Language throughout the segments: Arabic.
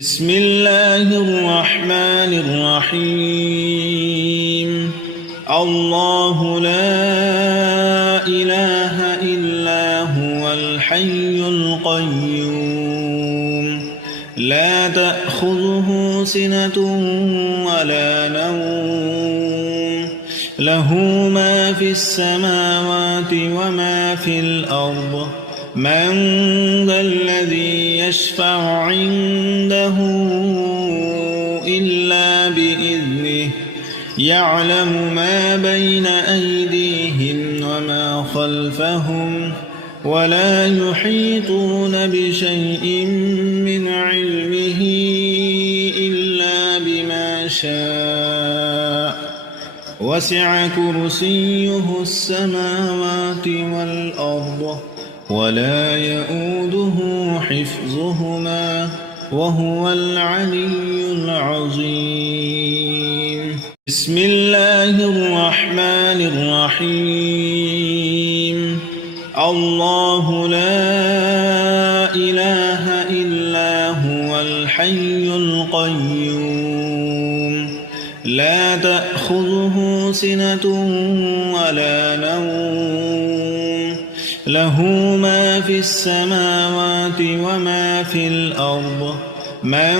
بسم الله الرحمن الرحيم. الله لا إله إلا هو الحي القيوم لا تأخذه سنة ولا نوم له ما في السماوات وما في الأرض من ذا الذي يشفع عنده إلا بإذنه يعلم ما بين أيديهم وما خلفهم ولا يحيطون بشيء من علمه إلا بما شاء وسع كرسيه السماوات والأرض ولا يؤوده حفظهما وهو العلي العظيم. بسم الله الرحمن الرحيم. الله لا إله إلا هو الحي القيوم لا تأخذه سنة ولا نوم له ما في السماوات وما في الأرض من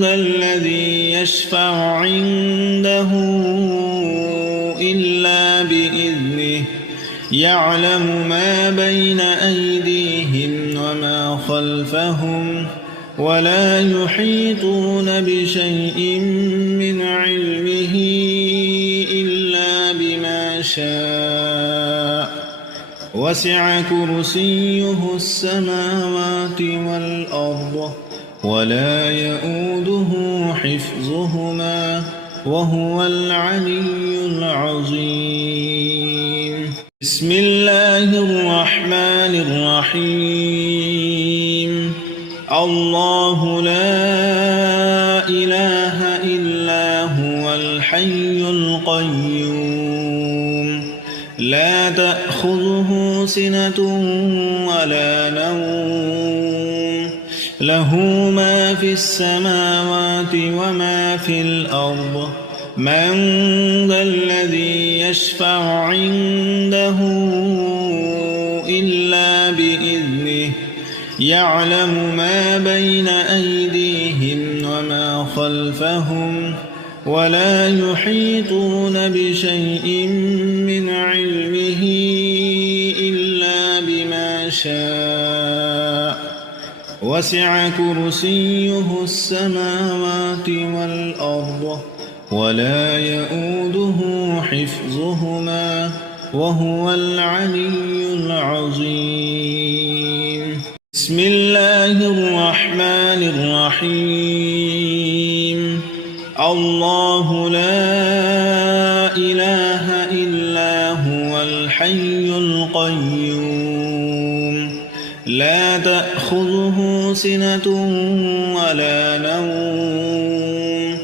ذا الذي يشفع عنده إلا بإذنه يعلم ما بين أيديهم وما خلفهم ولا يحيطون بشيء من علمه إلا بما شاء وسع كرسيه السماوات والأرض ولا يؤوده حفظهما وهو العلي العظيم. بسم الله الرحمن الرحيم. الله لا إله إلا هو الحي القيوم لا تأخذه سنة ولا نوم له ما في السماوات وما في الأرض من ذا الذي يشفع عنده إلا بإذنه يعلم ما بين أيديهم وما خلفهم ولا يحيطون بشيء من علمه إلا بما شاء وسع كرسيه السماوات والأرض ولا يؤوده حفظهما وهو العلي العظيم. بسم الله الرحمن الرحيم. الله لا إله إلا هو الحي القيوم لا تأخذه سنة ولا نوم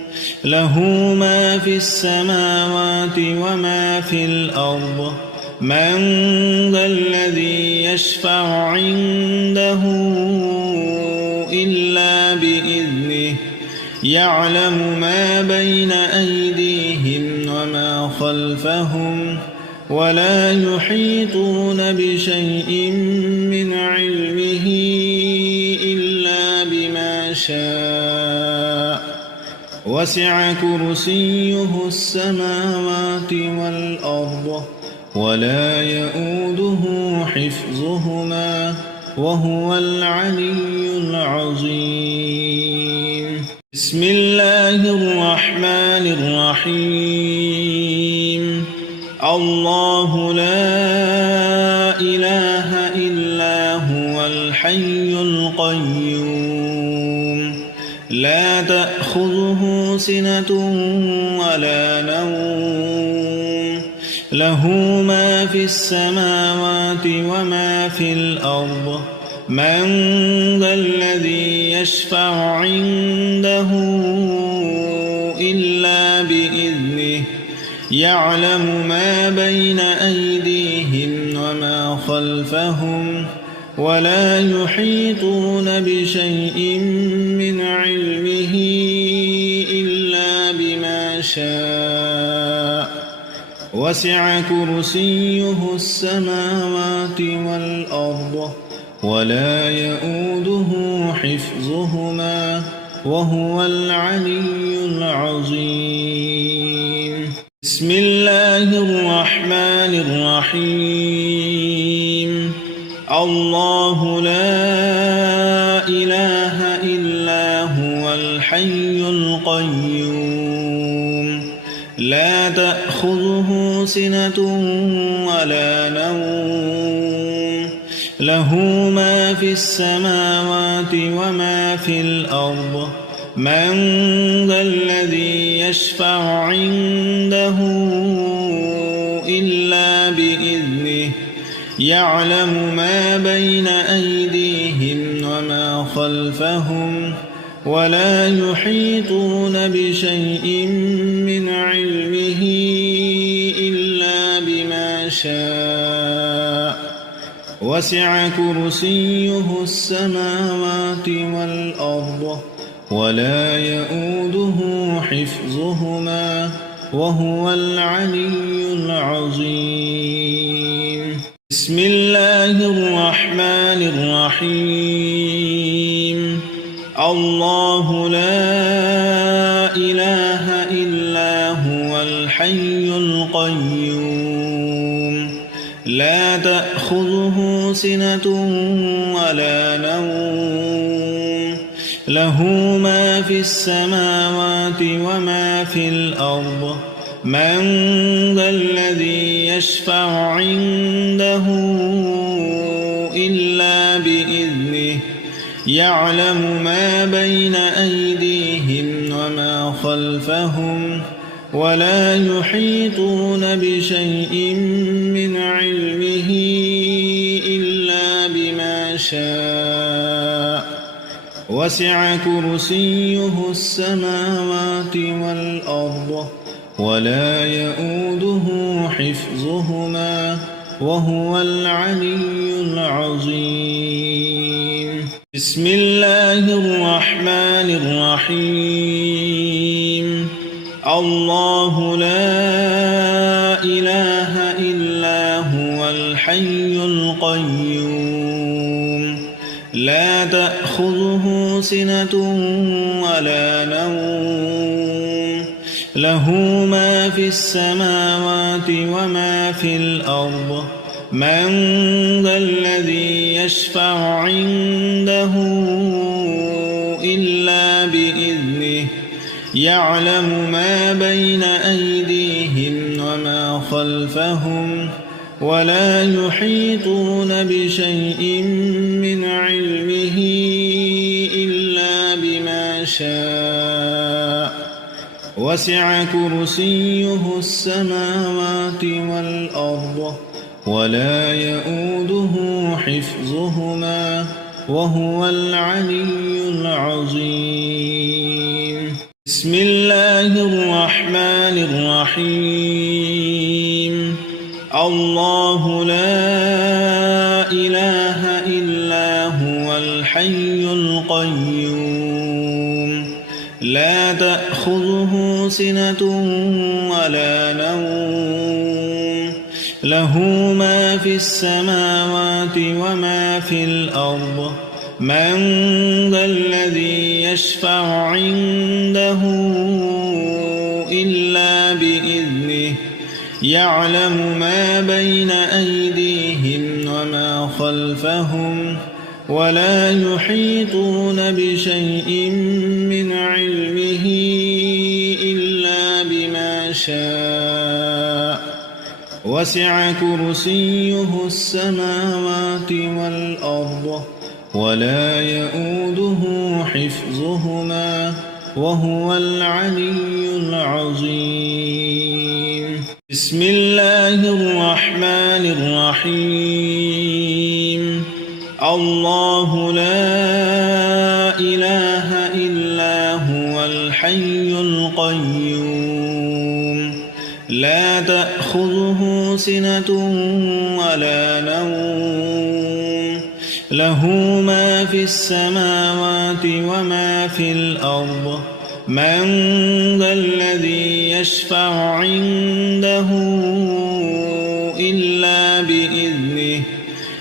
له ما في السماوات وما في الأرض من ذا الذي يشفع عنده إلا بإذنه يعلم ما بين أيديهم وما خلفهم ولا يحيطون بشيء من علمه إلا بما شاء وسع كرسيه السماوات والأرض ولا يؤوده حفظهما وهو العلي العظيم. بسم الله الرحمن الرحيم. الله لا إله إلا هو الحي القيوم لا تأخذه سنة ولا نوم له ما في السماوات وما في الأرض من ذا الذي يشفع عنده إلا بإذنه يعلم ما بين أيديهم وما خلفهم ولا يحيطون بشيء من علمه علمه إلا بما شاء وسع كرسيه السماوات والأرض ولا يؤوده حفظهما وهو العلي العظيم. بسم الله الرحمن الرحيم. الله لا إله إلا هو الحي القيوم لا تأخذه سنة ولا نوم له ما في السماوات وما في الأرض من ذا الذي يشفع عنده إلا بإذنه يعلم ما بين أيديهم وما خلفهم ولا يحيطون بشيء من علمه إلا بما شاء وسع كرسيه السماوات والأرض ولا يؤوده حفظهما وهو العلي العظيم. بسم الله الرحمن الرحيم. الله لا إله إلا هو الحي القيوم لا تأخذه سنة ولا نوم له ما في السماوات وما في الأرض من ذا الذي يشفع عنده إلا بإذنه يعلم ما بين أيديهم وما خلفهم ولا يحيطون بشيء من علمه إلا بما شاء وسع كرسيه السماوات والأرض ولا يؤوده حفظهما وهو العلي العظيم. بسم الله الرحمن الرحيم. الله لا إله إلا هو الحي القيوم لا تأخذه سنة ولا نوم له ما في السماوات وما في الأرض من ذا الذي يشفع عنده إلا بإذنه يعلم ما بين أيديهم وما خلفهم ولا يحيطون بشيء من علمه إلا بما شاء وسع كرسيه السماوات والأرض ولا يؤوده حفظهما وهو العلي العظيم. بسم الله الرحمن الرحيم. الله لا إله إلا هو الحي القيوم لا تأخذه سنة ولا نوم له ما في السماوات وما في الأرض من ذا الذي يشفع عنده إلا بإذنه يعلم ما بين أيديهم وما خلفهم ولا يحيطون بشيء من علمه إلا بما شاء وسع كرسيه السماوات والأرض ولا يؤوده حفظهما وهو العلي العظيم. بسم الله الرحمن الرحيم. الله لا إله إلا هو الحي القيوم لا تأخذه سنة ولا نوم له ما في السماوات وما في الأرض من ذا الذي يشفع عنده إلا بإذنه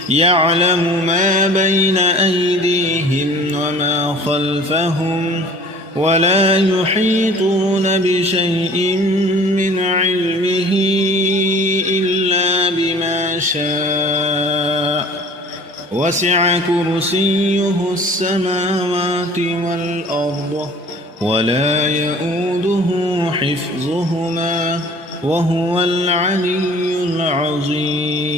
يعلم ما بين أيديهم وما خلفهم ولا يحيطون بشيء من علمه إلا بما شاء وسع كرسيه السماوات والأرض ولا يؤوده حفظهما وهو العلي العظيم.